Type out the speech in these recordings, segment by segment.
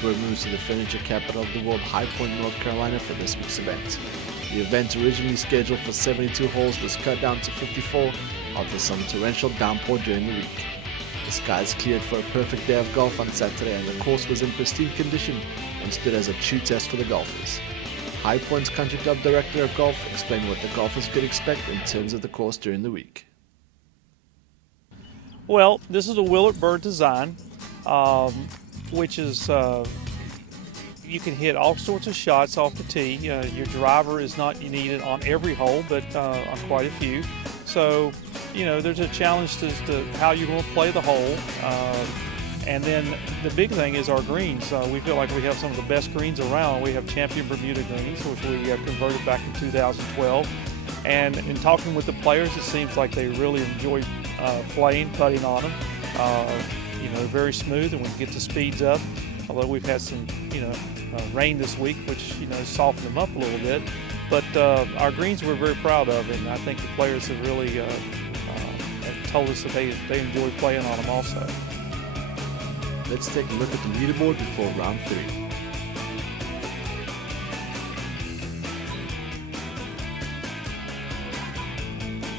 Tour moves to the furniture capital of the world, High Point, North Carolina, for this week's event. The event, originally scheduled for 72 holes, was cut down to 54 after some torrential downpour during the week. The skies cleared for a perfect day of golf on Saturday, and the course was in pristine condition and stood as a true test for the golfers. High Point's Country Club Director of Golf explained what the golfers could expect in terms of the course during the week. Well, this is a Willow bird design, which is you can hit all sorts of shots off the tee. Your driver is not needed on every hole, but on quite a few. So, there's a challenge to how you're going to play the hole. And then the big thing is our greens. We feel like we have some of the best greens around. We have Champion Bermuda greens, which we converted back in 2012. And in talking with the players, it seems like they really enjoy putting on them. They're very smooth, and we can get the speeds up. Although we've had some, rain this week, which softened them up a little bit. But our greens we're very proud of, and I think the players have really have told us that they enjoy playing on them also. Let's take a look at the leaderboard before round 3.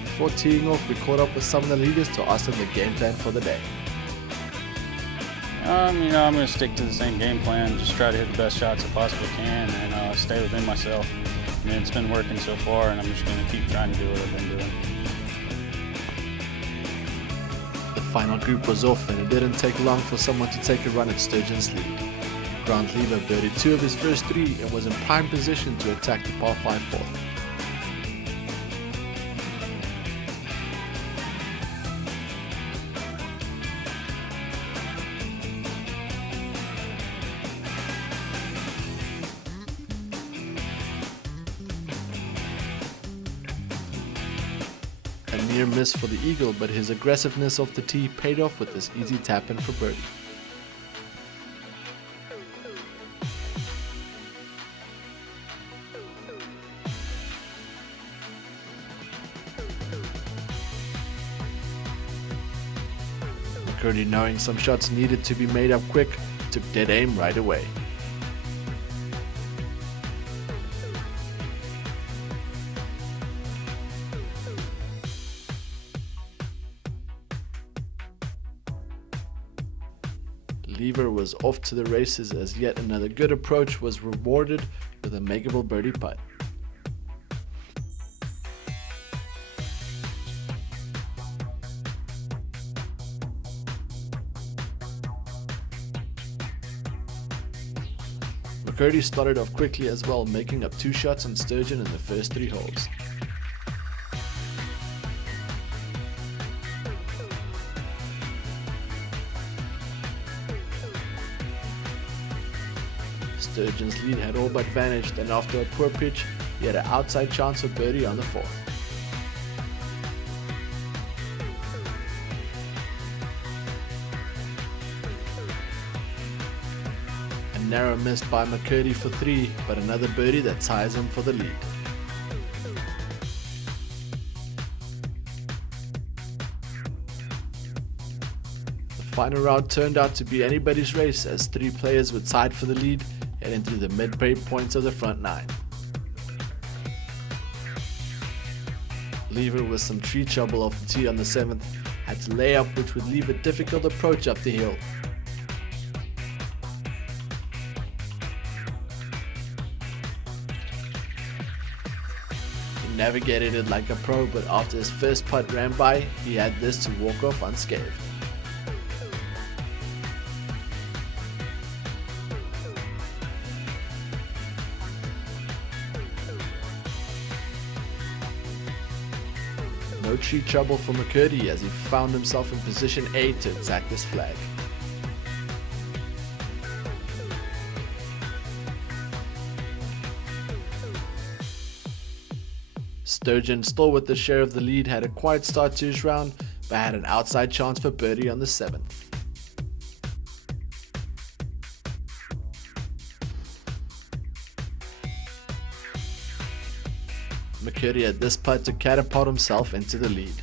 Before teeing off, we caught up with some of the leaders to ask them the game plan for the day. I'm going to stick to the same game plan, just try to hit the best shots I possibly can, and stay within myself. It's been working so far, and I'm just going to keep trying to do what I've been doing. The final group was off, and it didn't take long for someone to take a run at Sturgeon's lead. Grant Lever birdied 2 of his first 3 and was in prime position to attack the par 5 fourth. A near miss for the eagle, but his aggressiveness off the tee paid off with this easy tap-in for birdie. McCurdy, knowing some shots needed to be made up quick, took dead aim right away. Lever was off to the races as yet another good approach was rewarded with a makeable birdie putt. McCurdy started off quickly as well, making up 2 shots on Sturgeon in the first 3 holes. Sturgeon's lead had all but vanished, and after a poor pitch, he had an outside chance of birdie on the 4th. A narrow miss by McCurdy for 3, but another birdie that ties him for the lead. The final round turned out to be anybody's race as 3 players were tied for the lead heading through the mid-pay points of the front 9. Lever with some tree trouble off the tee on the 7th had to lay up, which would leave a difficult approach up the hill. He navigated it like a pro, but after his first putt ran by, he had this to walk off unscathed. No tree trouble for McCurdy as he found himself in position A to attack this flag. Sturgeon, still with the share of the lead, had a quiet start to his round, but had an outside chance for birdie on the 7th. McCurdy had this putt to catapult himself into the lead.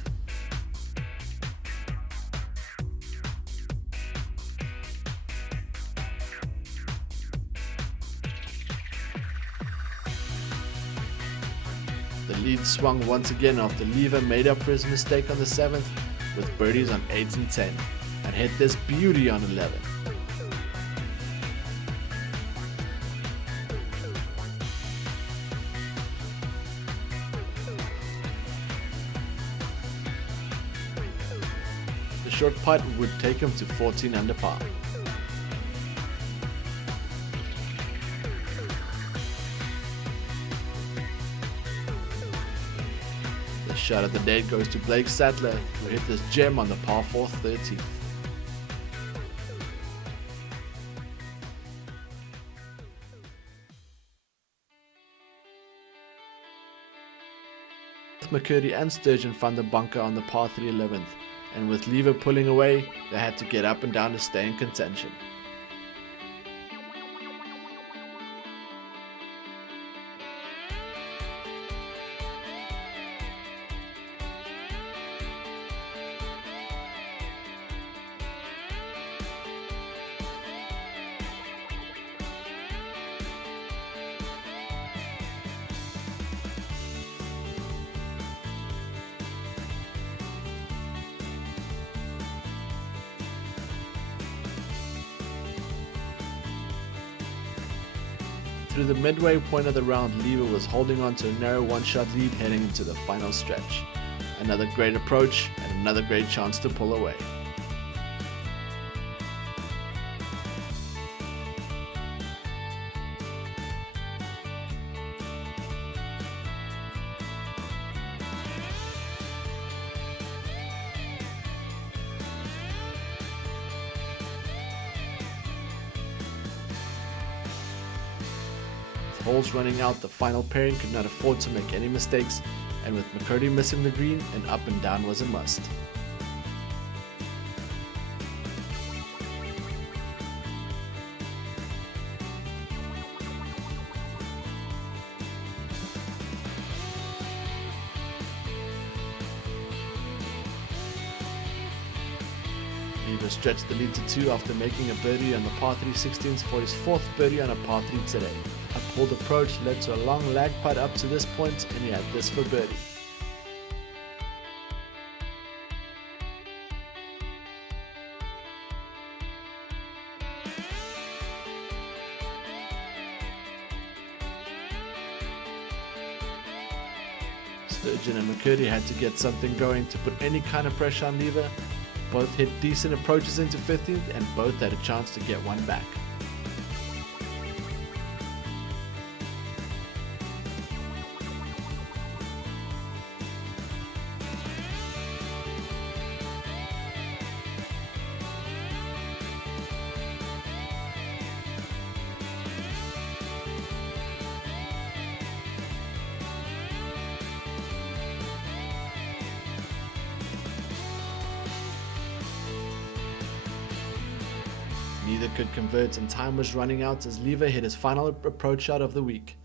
The lead swung once again after Lever made up for his mistake on the 7th with birdies on 8 and 10 and hit this beauty on 11. The short putt would take him to 14 under par. The shot of the day goes to Blake Sattler, who hit this gem on the par 4 13th. McCurdy and Sturgeon found the bunker on the par 3 11th, and with Lever pulling away, they had to get up and down to stay in contention. Through the midway point of the round, Lever was holding on to a narrow one-shot lead heading into the final stretch. Another great approach and another great chance to pull away. Holes running out, the final pairing could not afford to make any mistakes, and with McCurdy missing the green, an up and down was a must. Lever stretched the lead to 2 after making a birdie on the par 3 16th for his 4th birdie on a par 3 today. A pulled approach led to a long lag putt up to this point, and he had this for birdie. Sturgeon and McCurdy had to get something going to put any kind of pressure on Lever. Both hit decent approaches into 15th, and both had a chance to get one back. Neither could convert, and time was running out as Lever hit his final approach shot of the week.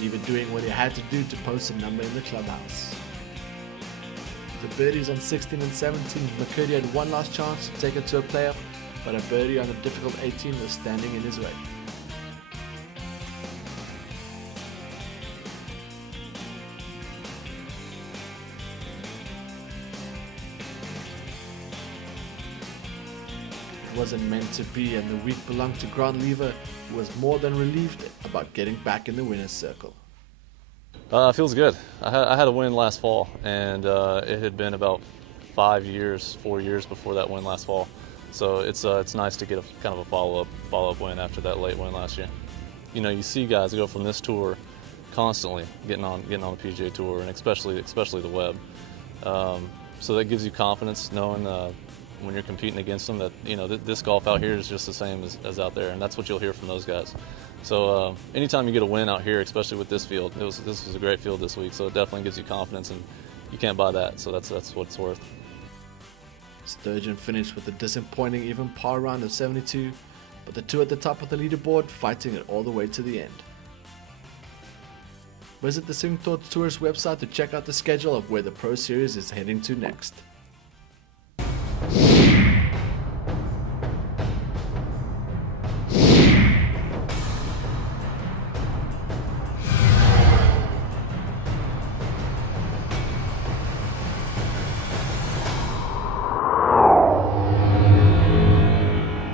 Lever doing what he had to do to post a number in the clubhouse. The birdies on 16 and 17, McCurdy had one last chance to take it to a playoff, but a birdie on the difficult 18 was standing in his way. It wasn't meant to be, and the week belonged to Grant Lever, who was more than relieved about getting back in the winner's circle. Feels good. I had a win last fall, and it had been about 4 years before that win last fall. So it's nice to get a kind of a follow-up win after that late win last year. You know, you see guys go from this tour constantly getting on the PGA Tour, and especially the Webb. So that gives you confidence knowing when you're competing against them that, you know, this golf out here is just the same as out there, and that's what you'll hear from those guys. So anytime you get a win out here, especially with this field, this was a great field this week. So it definitely gives you confidence, and you can't buy that. So that's what it's worth. Sturgeon finished with a disappointing even par round of 72, but the two at the top of the leaderboard fighting it all the way to the end. Visit the SwingThought Tours website to check out the schedule of where the Pro Series is heading to next.